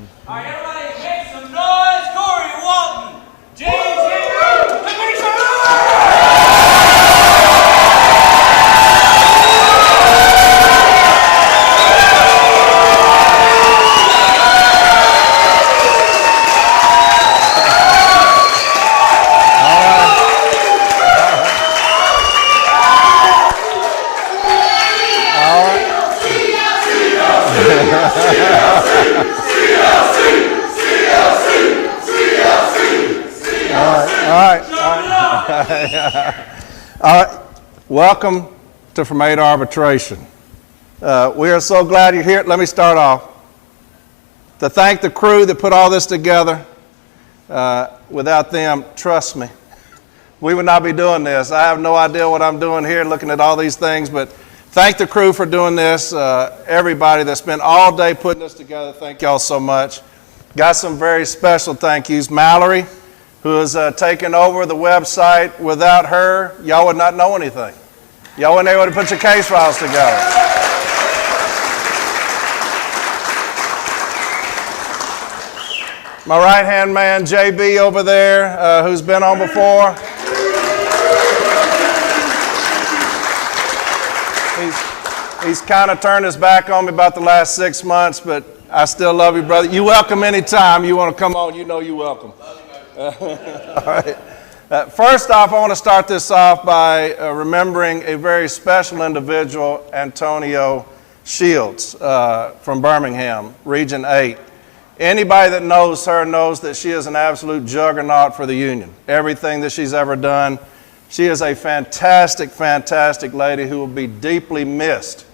All right, everybody, make some noise. Corey Walton, James Henry, make some noise! All right, welcome to From A to Arbitration. We are so glad you're here. Let me start off to thank the crew that put all this together. Without them, trust me, we would not be doing this. I have no idea what I'm doing here looking at all these things, but thank the crew for doing this. Everybody that spent all day putting this together, thank y'all so much. Got some very special thank yous. Mallory, who has taken over the website. Without her, y'all would not know anything. Y'all wouldn't be able to put your case files together. My right-hand man, JB over there, who's been on before. He's kind of turned his back on me about the last 6 months, but I still love you, brother. You're welcome anytime you want to come on. You know you're welcome. All right. First off, I want to start this off by remembering a very special individual, Antonio Shields from Birmingham, Region 8. Anybody that knows her knows that she is an absolute juggernaut for the union. Everything that she's ever done. She is a fantastic, fantastic lady who will be deeply missed.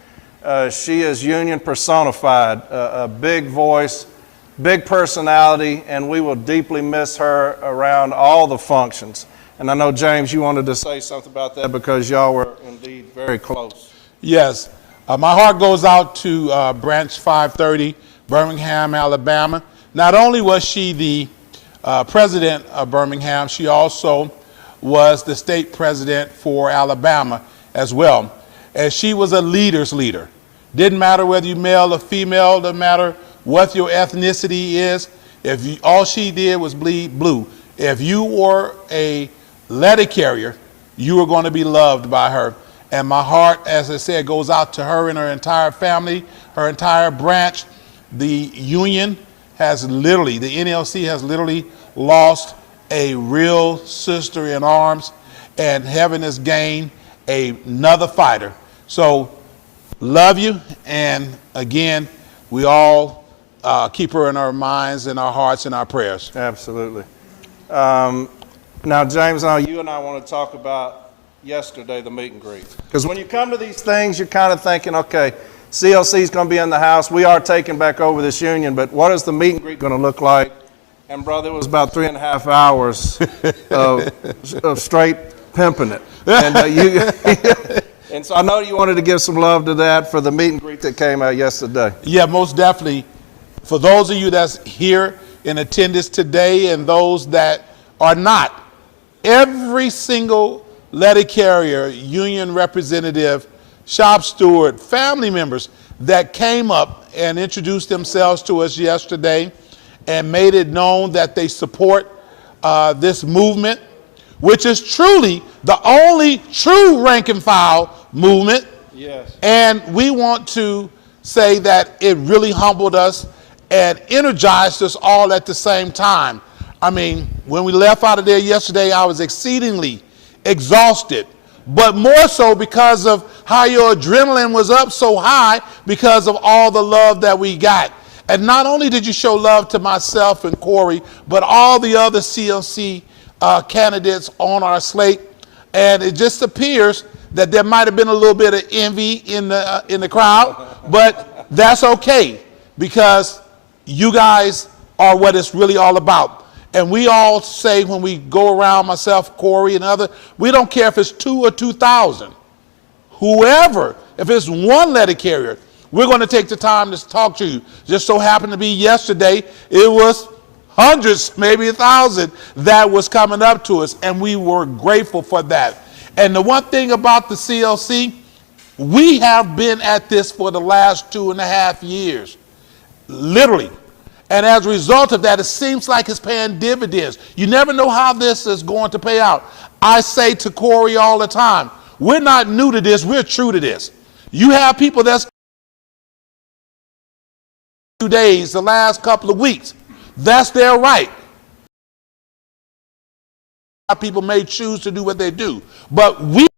She is union personified, a big voice, big personality, and we will deeply miss her around all the functions. And I know, James, you wanted to say something about that because y'all were indeed very close. Yes. My heart goes out to Branch 530, Birmingham, Alabama. Not only was she the president of Birmingham, she also was the state president for Alabama as well. And she was a leader's leader. Didn't matter whether you male or female, didn't matter what your ethnicity is. All she did was bleed blue. If you were a letter carrier, you were going to be loved by her. And my heart, as I said, goes out to her and her entire family, her entire branch. The union has literally, the NLC has literally lost a real sister in arms, and heaven has gained another fighter. So, love you, and again, we all keep her in our minds, in our hearts, in our prayers. Absolutely. Now, James, you and I want to talk about yesterday, the meet and greet. Because when you come to these things, you're kind of thinking, okay, CLC is going to be in the house. We are taking back over this union, but what is the meet and greet going to look like? And, brother, it was about 3.5 hours of straight pimping it. And, and so I know you wanted to give some love to that for the meet and greet that came out yesterday. Yeah, most definitely. For those of you that's here in attendance today and those that are not, every single letter carrier, union representative, shop steward, family members that came up and introduced themselves to us yesterday and made it known that they support this movement, which is truly the only true rank and file movement. Yes. And we want to say that it really humbled us and energized us all at the same time. I mean, when we left out of there yesterday, I was exceedingly exhausted, but more so because of how your adrenaline was up so high because of all the love that we got. And not only did you show love to myself and Corey, but all the other CLC candidates on our slate. And it just appears that there might have been a little bit of envy in the crowd, but that's okay because you guys are what it's really all about. And we all say when we go around, myself, Corey, and other, we don't care if it's 2 or 2,000. Whoever, if it's one letter carrier, we're going to take the time to talk to you. Just so happened to be yesterday, it was hundreds, maybe 1,000 that was coming up to us, and we were grateful for that. And the one thing about the CLC, we have been at this for the last 2.5 years, literally. And as a result of that, it seems like it's paying dividends. You never know how this is going to pay out. I say to Corey all the time, we're not new to this, we're true to this. You have people that's 2 days, the last couple of weeks. That's their right. People may choose to do what they do, but we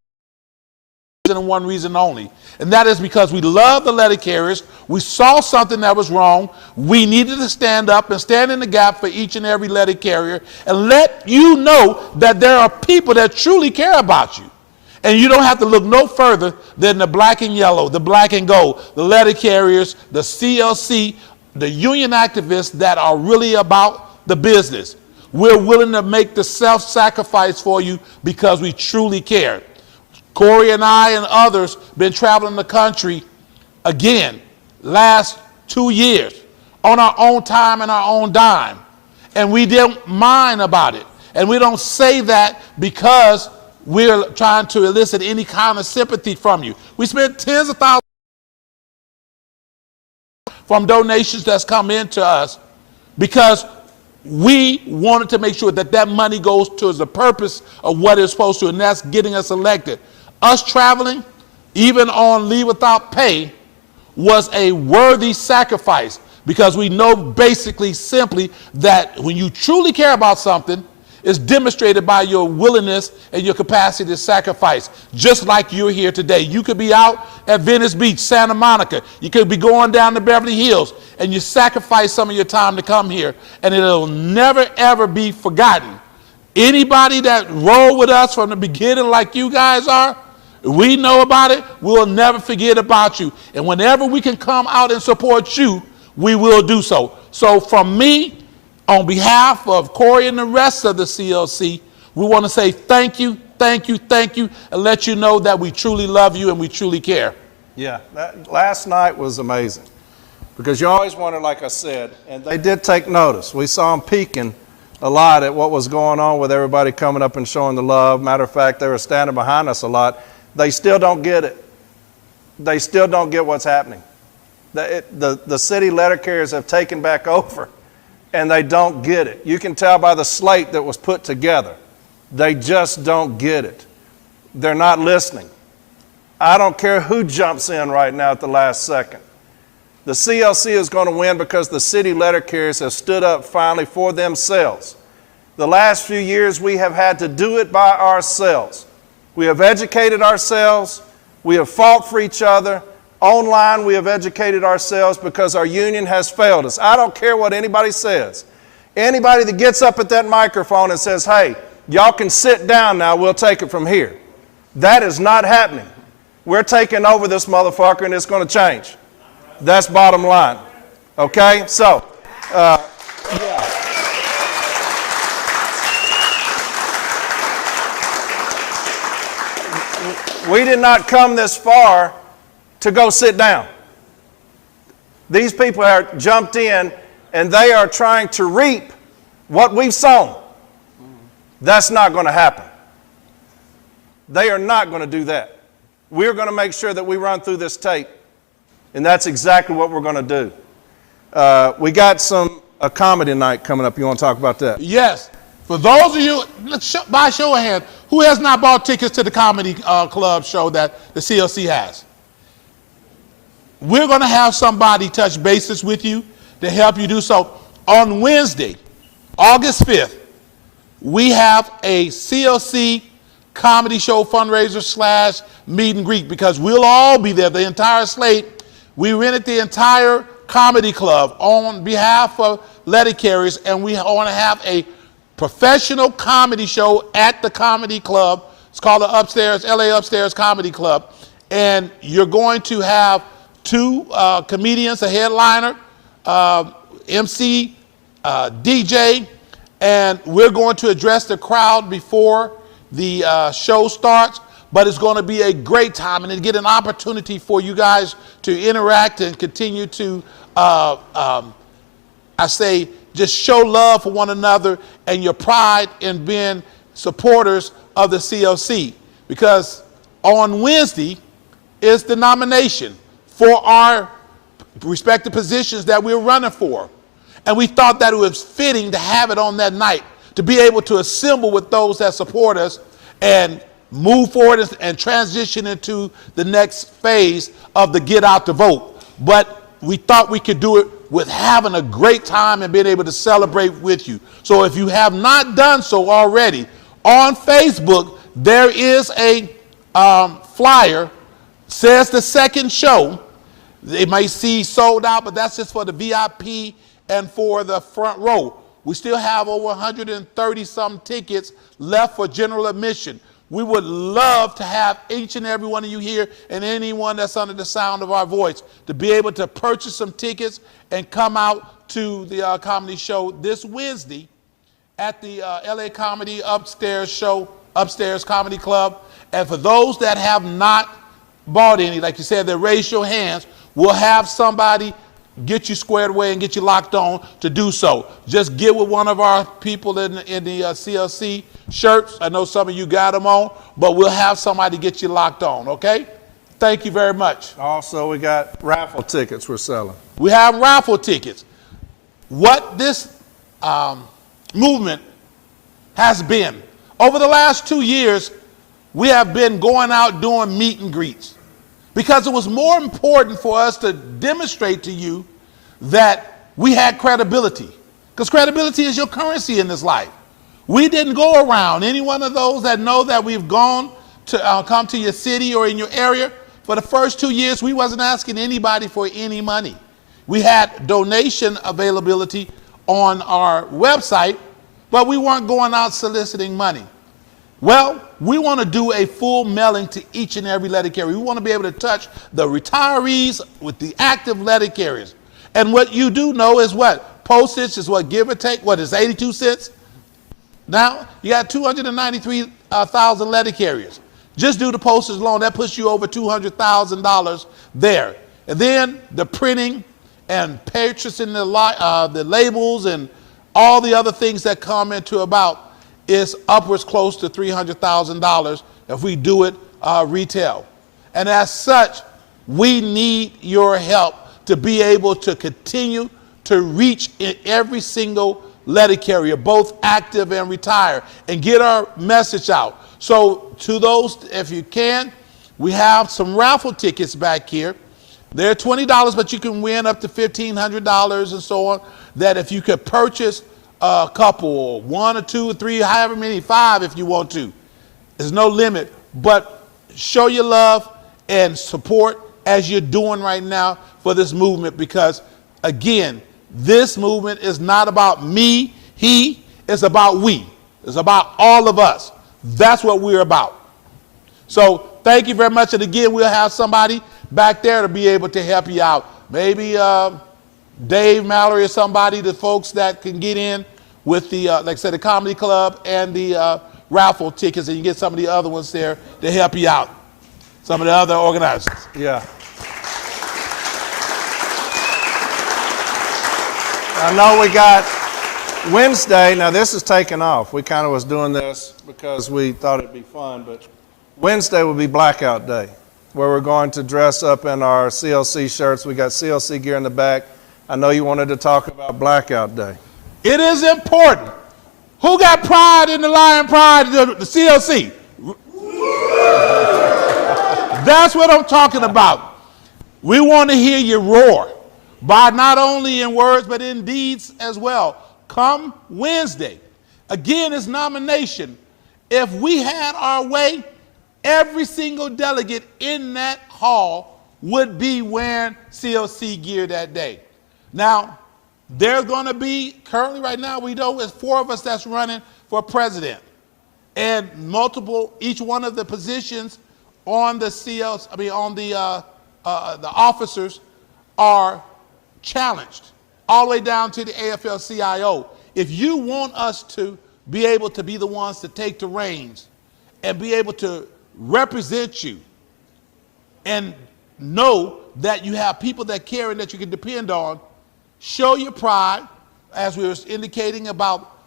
and one reason only, and that is because we love the letter carriers. We saw something that was wrong. We needed to stand up and stand in the gap for each and every letter carrier and let you know that there are people that truly care about you. And you don't have to look no further than the black and yellow, the black and gold, the letter carriers, the CLC, the union activists that are really about the business. We're willing to make the self-sacrifice for you because we truly care. Corey and I and others been traveling the country again last 2 years on our own time and our own dime. And we didn't mind about it. And we don't say that because we're trying to elicit any kind of sympathy from you. We spent tens of thousands from donations that's come into us because we wanted to make sure that that money goes towards the purpose of what it's supposed to, and that's getting us elected. Us traveling, even on leave without pay, was a worthy sacrifice because we know basically simply that when you truly care about something, it's demonstrated by your willingness and your capacity to sacrifice, just like you're here today. You could be out at Venice Beach, Santa Monica. You could be going down to Beverly Hills, and you sacrifice some of your time to come here, and it'll never, ever be forgotten. Anybody that rolled with us from the beginning like you guys are, we know about it, we'll never forget about you. And whenever we can come out and support you, we will do so. So from me, on behalf of Corey and the rest of the CLC, we want to say thank you, thank you, thank you, and let you know that we truly love you and we truly care. Yeah, that last night was amazing because you always wonder, like I said, and they did take notice. We saw them peeking a lot at what was going on with everybody coming up and showing the love. Matter of fact, they were standing behind us a lot. They still don't get it. They still don't get what's happening. The city letter carriers have taken back over, and they don't get it. You can tell by the slate that was put together. They just don't get it. They're not listening. I don't care who jumps in right now at the last second. The CLC is going to win because the city letter carriers have stood up finally for themselves. The last few years we have had to do it by ourselves. We have educated ourselves. We have fought for each other. Online, we have educated ourselves because our union has failed us. I don't care what anybody says. Anybody that gets up at that microphone and says, hey, y'all can sit down now, we'll take it from here. That is not happening. We're taking over this motherfucker and it's going to change. That's bottom line. Okay? So, yeah. We did not come this far to go sit down. These people are jumped in and they are trying to reap what we've sown. That's not going to happen. They are not going to do that. We're going to make sure that we run through this tape, and that's exactly what we're going to do. We got a comedy night coming up. You want to talk about that? Yes. For those of you, by show of hands, who has not bought tickets to the comedy club show that the CLC has? We're going to have somebody touch bases with you to help you do so. On Wednesday, August 5th, we have a CLC comedy show fundraiser / meet and greet because we'll all be there, the entire slate. We rented the entire comedy club on behalf of letter carriers, and we want to have a professional comedy show at the comedy club. It's called the LA Upstairs Comedy Club. And you're going to have two comedians, a headliner, MC, DJ, and we're going to address the crowd before the show starts. But it's going to be a great time and to get an opportunity for you guys to interact and continue to, just show love for one another and your pride in being supporters of the CLC. Because on Wednesday is the nomination for our respective positions that we're running for. And we thought that it was fitting to have it on that night, to be able to assemble with those that support us and move forward and transition into the next phase of the get out to vote. But we thought we could do it with having a great time and being able to celebrate with you. So if you have not done so already, on Facebook, there is a flyer, says the second show. They may see sold out, but that's just for the VIP and for the front row. We still have over 130 some tickets left for general admission. We would love to have each and every one of you here and anyone that's under the sound of our voice to be able to purchase some tickets and come out to the comedy show this Wednesday at the LA Comedy Upstairs Comedy Club. And for those that have not bought any, like you said, that raise your hands, we'll have somebody get you squared away and get you locked on to do so. Just get with one of our people in the CLC shirts. I know some of you got them on, but we'll have somebody get you locked on, okay? Thank you very much. Also, we got raffle tickets we're selling. We have raffle tickets. What this movement has been, over the last 2 years, we have been going out doing meet and greets, because it was more important for us to demonstrate to you that we had credibility, because credibility is your currency in this life. We didn't go around, any one of those that know that we've gone to come to your city or in your area, for the first 2 years, we wasn't asking anybody for any money. We had donation availability on our website, but we weren't going out soliciting money. Well, we want to do a full mailing to each and every letter carrier. We want to be able to touch the retirees with the active letter carriers. And what you do know is what? Postage is what, give or take, what is 82 cents? Now, you got 293,000 letter carriers. Just do the postage alone, that puts you over $200,000 there. And then the printing and purchasing the labels and all the other things that come into about is upwards close to $300,000 if we do it retail. And as such, we need your help to be able to continue to reach in every single letter carrier, both active and retired, and get our message out. So to those, if you can, we have some raffle tickets back here. They're $20, but you can win up to $1,500 and so on, that if you could purchase a couple, or one or two or three, however many, 5 if you want to. There's no limit, but show your love and support as you're doing right now for this movement, because again, this movement is not about me, he, it's about we. It's about all of us. That's what we're about. So thank you very much, and again, we'll have somebody back there to be able to help you out. Maybe Dave, Mallory, or somebody, the folks that can get in with the, like I said, the comedy club and the raffle tickets, and you get some of the other ones there to help you out. Some of the other organizers. Yeah. I know we got Wednesday. Now this is taking off. We kind of was doing this because we thought it'd be fun, but Wednesday will be Blackout Day, where we're going to dress up in our CLC shirts. We got CLC gear in the back. I know you wanted to talk about Blackout Day. It is important. Who got pride in the Lion Pride, the CLC? That's what I'm talking about. We want to hear you roar, by not only in words, but in deeds as well. Come Wednesday. Again, it's nomination. If we had our way, every single delegate in that hall would be wearing CLC gear that day. Now, there's going to be, currently right now, we know it's 4 of us that's running for president. And multiple, each one of the positions on the CLC, the officers are challenged, all the way down to the AFL-CIO. If you want us to be able to be the ones to take the reins and be able to represent you and know that you have people that care and that you can depend on, show your pride, as we were indicating about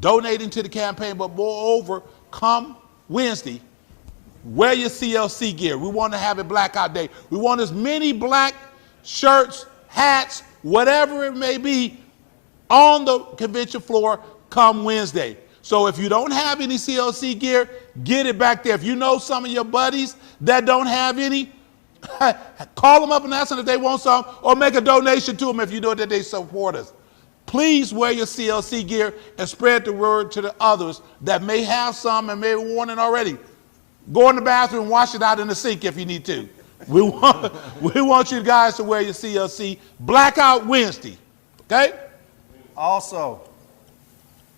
donating to the campaign, but moreover, come Wednesday, wear your CLC gear. We want to have a Blackout Day. We want as many black shirts, hats, whatever it may be, on the convention floor come Wednesday. So if you don't have any CLC gear, get it back there. If you know some of your buddies that don't have any, call them up and ask them if they want some, or make a donation to them if you know that they support us. Please wear your CLC gear and spread the word to the others that may have some and may want it already. Go in the bathroom and wash it out in the sink if you need to. We want you guys to wear your CLC. Blackout Wednesday, okay? Also,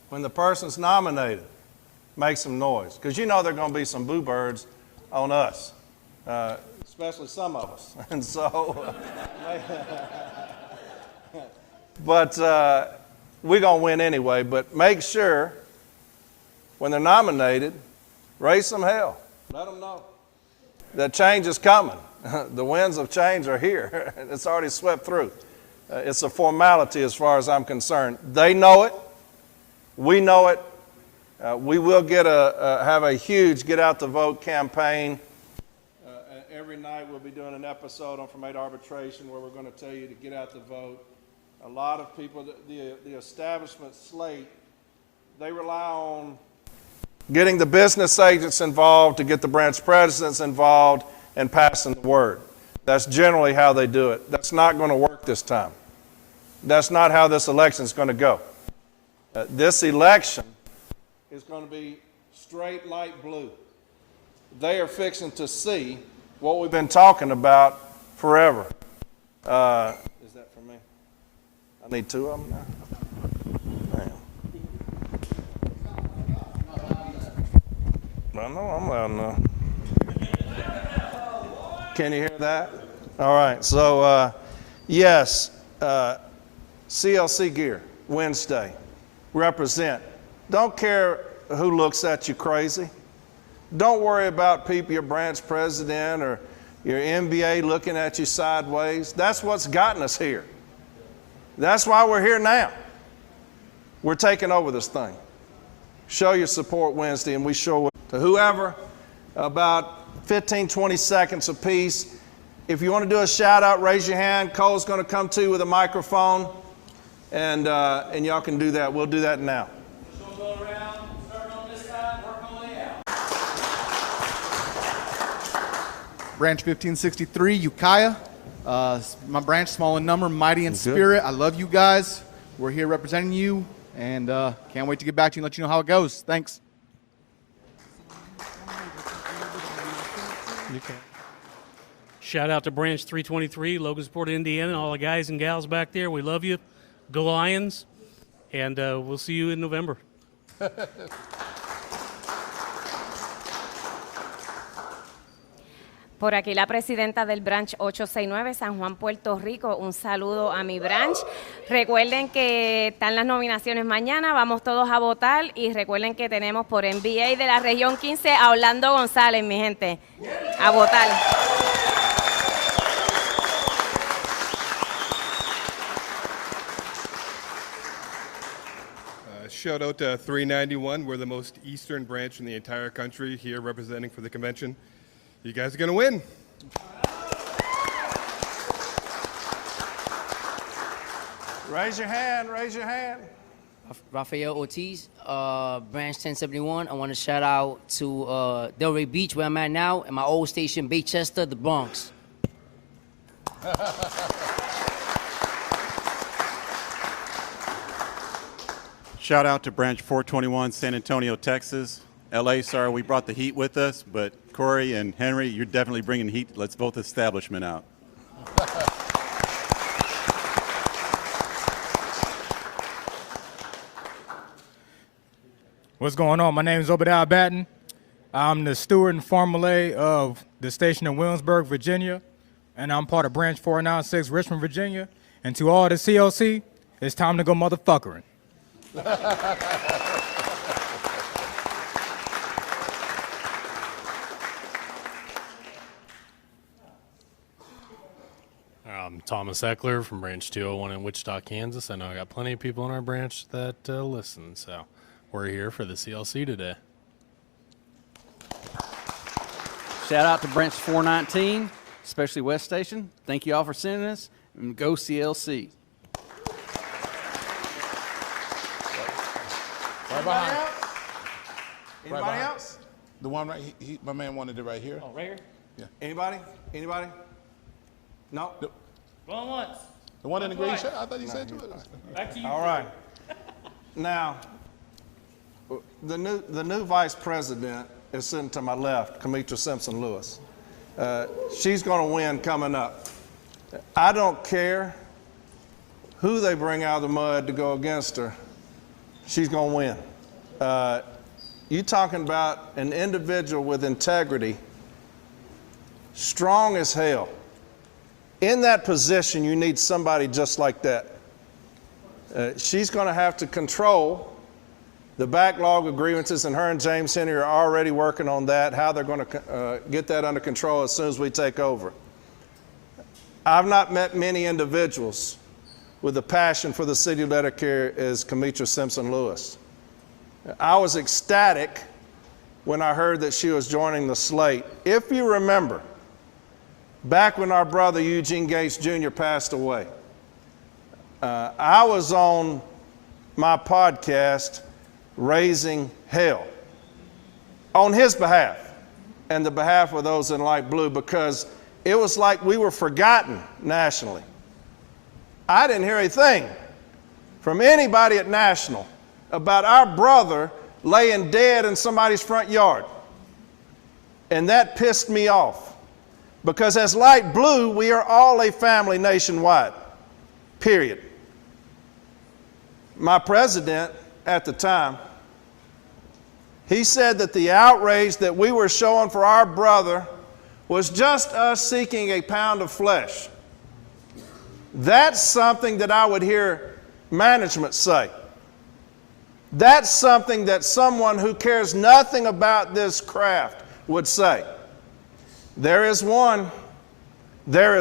when the person's nominated, make some noise, because you know there are going to be some boo birds on us, especially some of us. And so, but we're going to win anyway. But make sure when they're nominated, raise some hell. Let them know that change is coming. The winds of change are here. It's already swept through. It's a formality as far as I'm concerned. They know it. We know it. We will have a huge Get Out the Vote campaign. Every night we'll be doing an episode on From 8 Arbitration where we're going to tell you to get out the vote. A lot of people, the establishment slate, they rely on getting the business agents involved to get the branch presidents involved and passing the word. That's generally how they do it. That's not going to work this time. That's not how this election is going to go. This election is going to be straight light blue. They are fixing to see what we've been talking about forever. Is that for me? I need two of them now. Damn. I know I'm loud enough. Can you hear that? All right. So, yes, CLC gear, Wednesday. Represent. Don't care who looks at you crazy. Don't worry about people, your branch president or your MBA looking at you sideways. That's what's gotten us here. That's why we're here now. We're taking over this thing. Show your support Wednesday, and we show it to whoever, about 15, 20 seconds apiece. If you want to do a shout out, raise your hand. Cole's going to come to you with a microphone, and y'all can do that. We'll do that now. We'll go around, start on this side, work on the layout. Branch 1563, Ukiah. My branch, small in number, mighty in spirit. I love you guys. We're here representing you, and can't wait to get back to you and let you know how it goes. Thanks. Shout out to Branch 323, Logansport, Indiana, and all the guys and gals back there. We love you. Go Lions. And we'll see you in November. Por aquí la presidenta del branch 869, San Juan, Puerto Rico. Un saludo a mi branch. Recuerden que están las nominaciones mañana, vamos todos a votar y recuerden que tenemos por NBA de la región 15 a Orlando González, mi gente, a votar. Shout out to 391. We're the most eastern branch in the entire country here representing for the convention. You guys are going to win. Raise your hand, raise your hand. Rafael Ortiz, Branch 1071. I want to shout out to Delray Beach, where I'm at now, and my old station, Baychester, the Bronx. Shout out to Branch 421, San Antonio, Texas. LA, sorry we brought the heat with us, but Corey and Henry, you're definitely bringing heat. Let's vote the establishment out. What's going on? My name is Obadiah Batten. I'm the steward and formulae of the station in Williamsburg, Virginia, and I'm part of Branch 496, Richmond, Virginia. And to all the CLC, it's time to go motherfuckering. I'm Thomas Eckler from Branch 201 in Wichita, Kansas. I know I got plenty of people in our branch that listen, so we're here for the CLC today. Shout out to Branch 419, especially West Station. Thank you all for sending us, and go CLC. Right behind. Anybody else? The one right, my man wanted it right here. Oh, right here? Yeah. Anybody? Anybody? No? Going once. The one in the green shirt? I thought you said two. Back to you. All right. Now, the new vice president is sitting to my left, Kamitra Simpson Lewis. She's going to win coming up. I don't care who they bring out of the mud to go against her. She's going to win. You're talking about an individual with integrity, strong as hell. In that position, you need somebody just like that. She's going to have to control the backlog of grievances, and her and James Henry are already working on that, how they're going to get that under control as soon as we take over. I've not met many individuals with a passion for the city of Decatur as Kamitra Simpson Lewis. I was ecstatic when I heard that she was joining the slate. If you remember, back when our brother Eugene Gates Jr. passed away, I was on my podcast, Raising Hell, on his behalf and the behalf of those in light blue, because it was like we were forgotten nationally. I didn't hear a thing from anybody at National about our brother laying dead in somebody's front yard. And that pissed me off, because as light blue, we are all a family nationwide, period. My president at the time, he said that the outrage that we were showing for our brother was just us seeking a pound of flesh. That's something that I would hear management say. That's something that someone who cares nothing about this craft would say. There is one that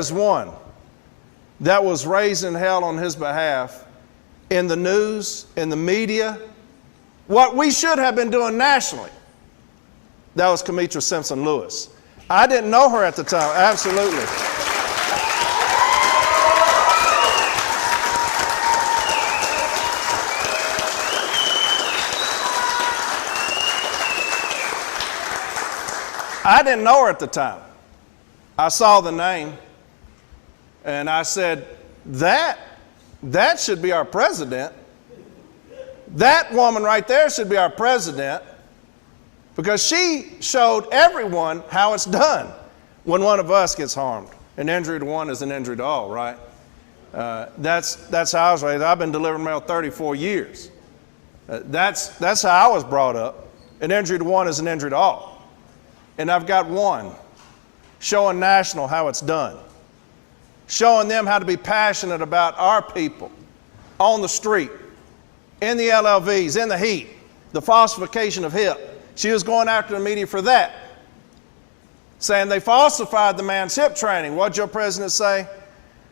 was raising hell on his behalf in the news, in the media, what we should have been doing nationally. That was Kamitra Simpson Lewis. I didn't know her at the time, absolutely. I didn't know her at the time. I saw the name and I said, that should be our president. That woman right there should be our president, because she showed everyone how it's done when one of us gets harmed. An injury to one is an injury to all, right? That's how I was raised. I've been delivering mail 34 years. That's how I was brought up. An injury to one is an injury to all. And I've got one showing National how it's done, showing them how to be passionate about our people on the street, in the LLVs, in the heat, the falsification of hip. She was going after the media for that, saying they falsified the man's hip training. What'd your president say?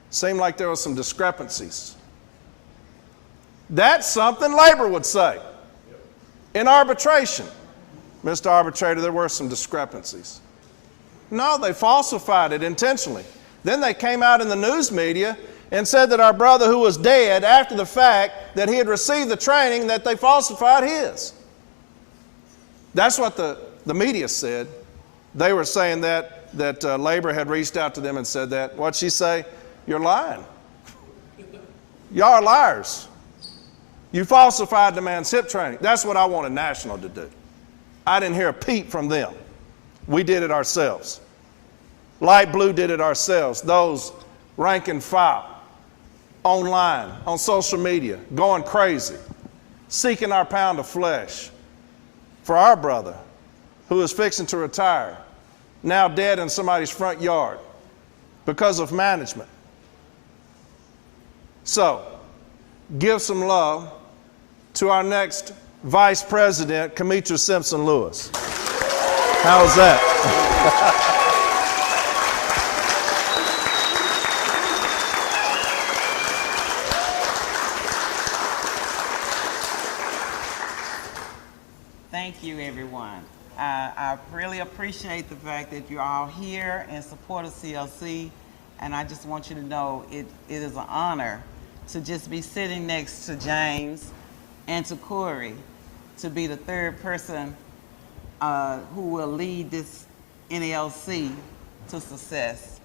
Seemed like there was some discrepancies. That's something labor would say. In arbitration, Mr. Arbitrator, there were some discrepancies. No, they falsified it intentionally. Then they came out in the news media and said that our brother who was dead after the fact, that he had received the training, that they falsified his. That's what the media said. They were saying that labor had reached out to them and said that. What'd she say? You're lying. Y'all are liars. You falsified the man's hip training. That's what I wanted National to do. I didn't hear a peep from them. We did it ourselves. Light blue did it ourselves. Those rank and file, online, on social media, going crazy, seeking our pound of flesh for our brother who is fixing to retire, now dead in somebody's front yard because of management. So, give some love to our next Vice President, Kamitra Simpson Lewis. How's that? Thank you, everyone. I really appreciate the fact that you're all here in support of CLC, and I just want you to know it is an honor to just be sitting next to James and to Corey. to be the third person who will lead this NALC to success.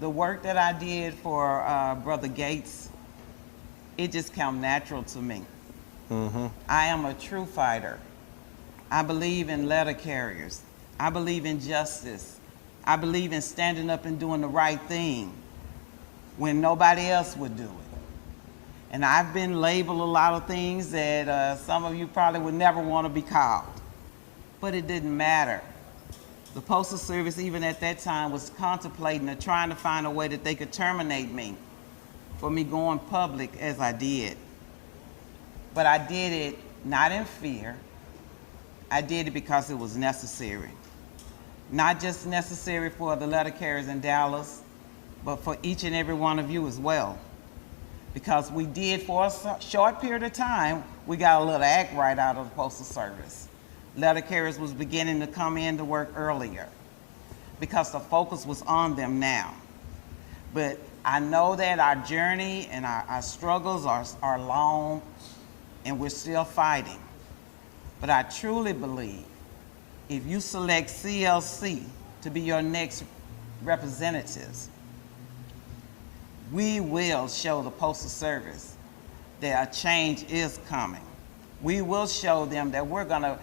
The work that I did for Brother Gates, it just came natural to me. I am a true fighter. I believe in letter carriers. I believe in justice. I believe in standing up and doing the right thing when nobody else would do it. And I've been labeled a lot of things that some of you probably would never want to be called. But it didn't matter. The Postal Service, even at that time, was contemplating or trying to find a way that they could terminate me for me going public as I did. But I did it not in fear. I did it because it was necessary. Not just necessary for the letter carriers in Dallas, but for each and every one of you as well. Because we did, for a short period of time, we got a little act right out of the Postal Service. Letter carriers was beginning to come in to work earlier because the focus was on them now. But I know that our journey and our struggles are long, and we're still fighting. But I truly believe if you select CLC to be your next representatives, we will show the Postal Service that a change is coming. We will show them that we're gonna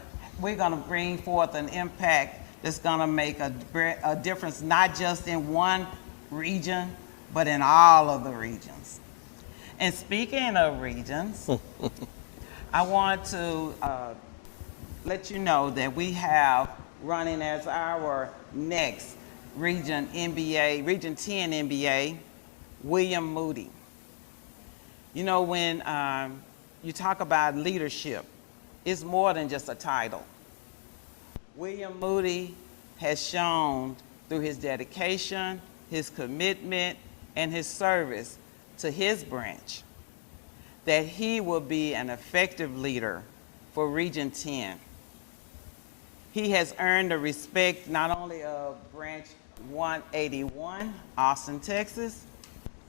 bring forth an impact that's gonna make a difference, not just in one region, but in all of the regions. And speaking of regions, I want to let you know that we have running as our next Region 10 NBA, William Moody. You know, when you talk about leadership, it's more than just a title. William Moody has shown through his dedication, his commitment, and his service to his branch that he will be an effective leader for Region 10. He has earned the respect not only of Branch 181, Austin, Texas,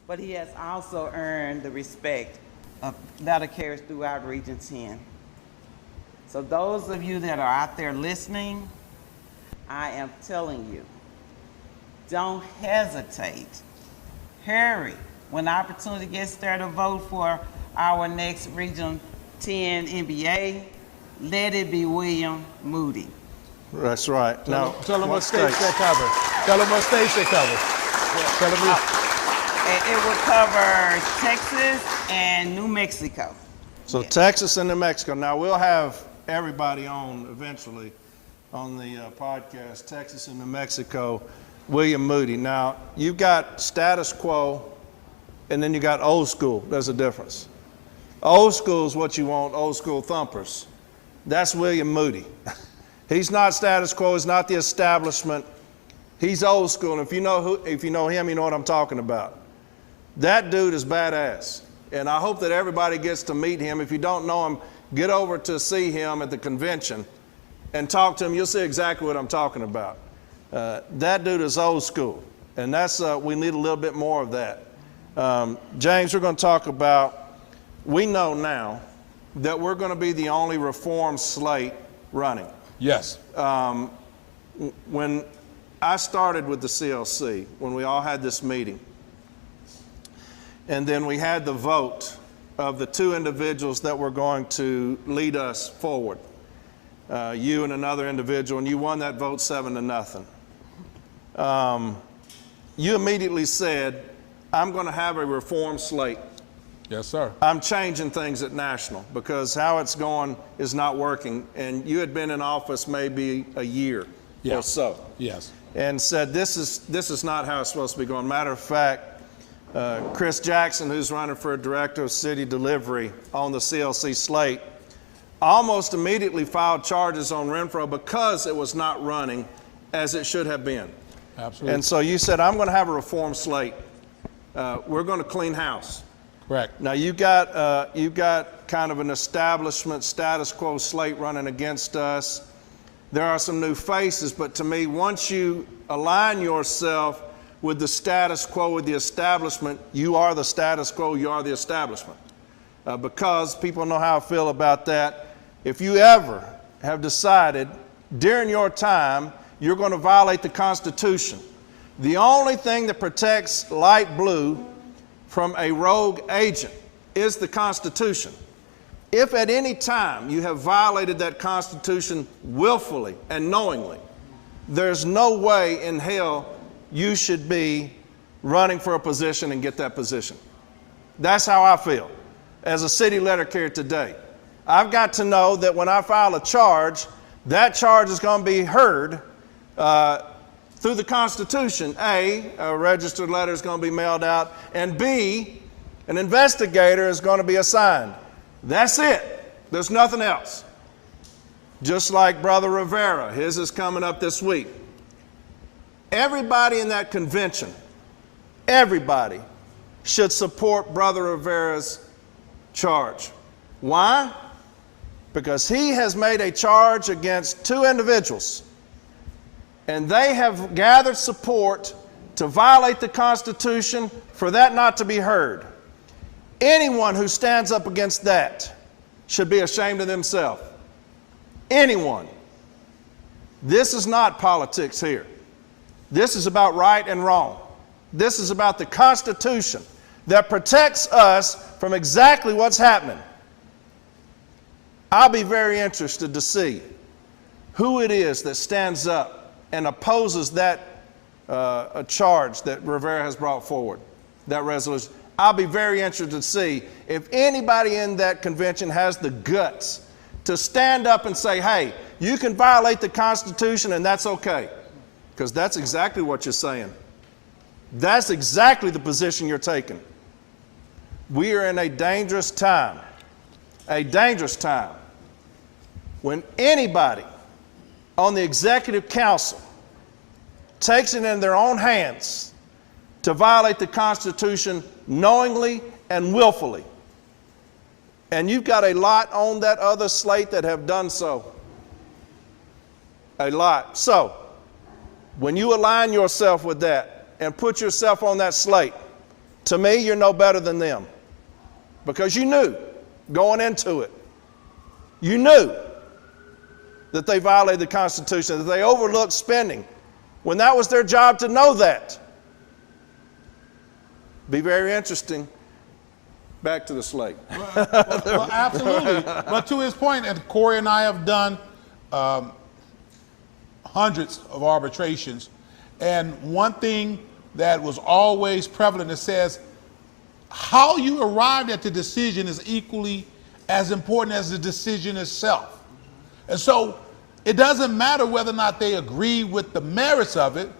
but he has also earned the respect of letter carriers throughout Region 10. So those of you that are out there listening, I am telling you, don't hesitate. Hurry. When the opportunity gets there to vote for our next Region 10 NBA, let it be William Moody. That's right. Now, Tell them what states they cover. Tell them what states they cover. Tell them It will cover Texas and New Mexico. So Texas and New Mexico. Now, we'll have everybody on eventually on the podcast, Texas and New Mexico, William Moody. Now, you've got status quo, and then you got old school. There's a difference. Old school is what you want, old school thumpers. That's William Moody. He's not status quo, he's not the establishment. He's old school, and if you know him, you know what I'm talking about. That dude is badass, and I hope that everybody gets to meet him. If you don't know him, get over to see him at the convention and talk to him. You'll see exactly what I'm talking about. That dude is old school, and that's we need a little bit more of that. James, we're going to talk about, we know now that we're going to be the only reform slate running. Yes. When I started with the CLC, when we all had this meeting, and then we had the vote of the two individuals that were going to lead us forward, you and another individual, and you won that vote 7-0. You immediately said, I'm going to have a reform slate. Yes, sir. I'm changing things at National because how it's going is not working. And you had been in office maybe a year or so. Yes. And said, this is not how it's supposed to be going. Matter of fact, Chris Jackson, who's running for Director of City Delivery on the CLC slate, almost immediately filed charges on Renfro because it was not running as it should have been. Absolutely. And so you said, I'm going to have a reform slate. We're going to clean house. Correct. Now you've got kind of an establishment status quo slate running against us. There are some new faces, but to me, once you align yourself with the status quo, with the establishment, you are the status quo, you are the establishment. Because people know how I feel about that. if you ever have decided during your time you're going to violate the Constitution, the only thing that protects light blue from a rogue agent is the Constitution. If at any time you have violated that Constitution willfully and knowingly, there's no way in hell you should be running for a position and get that position. That's how I feel as a city letter carrier today. I've got to know that when I file a charge, that charge is going to be heard through the Constitution. A registered letter is going to be mailed out, and B, an investigator is going to be assigned. That's it. There's nothing else. Just like Brother Rivera, his is coming up this week. Everybody in that convention, everybody should support Brother Rivera's charge. Why? Because he has made a charge against two individuals, and they have gathered support to violate the Constitution for that not to be heard. Anyone who stands up against that should be ashamed of themselves. Anyone. This is not politics here. This is about right and wrong. This is about the Constitution that protects us from exactly what's happening. I'll be very interested to see who it is that stands up and opposes that a charge that Rivera has brought forward, that resolution. I'll be very interested to see if anybody in that convention has the guts to stand up and say, hey, you can violate the Constitution and that's okay. Because that's exactly what you're saying. That's exactly the position you're taking. We are in a dangerous time when anybody on the executive council takes it in their own hands to violate the Constitution knowingly and willfully. And you've got a lot on that other slate that have done so. A lot. So, when you align yourself with that and put yourself on that slate, to me, you're no better than them. Because you knew going into it, you knew that they violated the Constitution, that they overlooked spending, when that was their job to know that. Be very interesting. Back to the slate. Well, absolutely. But to his point, and Corey and I have done hundreds of arbitrations, and one thing that was always prevalent, it says, how you arrived at the decision is equally as important as the decision itself. And so it doesn't matter whether or not they agree with the merits of it,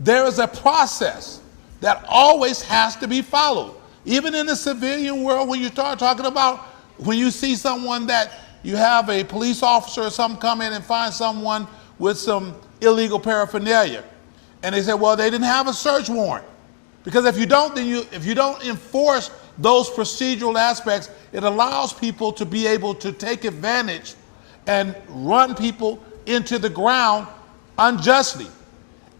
there is a process that always has to be followed. Even in the civilian world, when you start talking about, when you see someone that you have a police officer or something come in and find someone with some illegal paraphernalia, and they say, well, they didn't have a search warrant. Because if you don't, if you don't enforce those procedural aspects, it allows people to be able to take advantage and run people into the ground unjustly.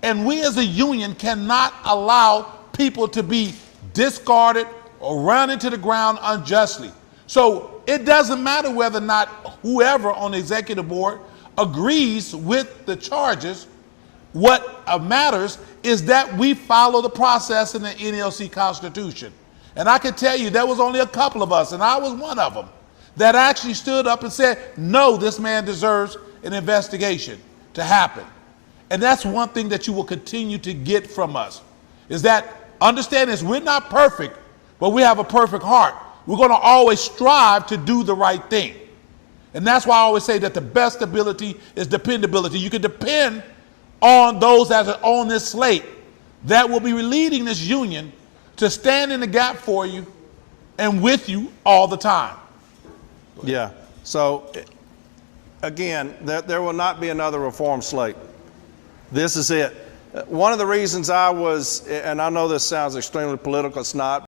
And we as a union cannot allow people to be discarded or run into the ground unjustly. So it doesn't matter whether or not whoever on the executive board agrees with the charges. What matters is that we follow the process in the NLC Constitution. And I can tell you there was only a couple of us, and I was one of them, that actually stood up and said, no, this man deserves an investigation to happen. And that's one thing that you will continue to get from us, is that understand this, we're not perfect, but we have a perfect heart. We're going to always strive to do the right thing. And that's why I always say that the best ability is dependability. You can depend on those that are on this slate that will be leading this union to stand in the gap for you and with you all the time. Yeah. So, again, there will not be another reform slate. This is it. One of the reasons I was, and I know this sounds extremely political, it's not,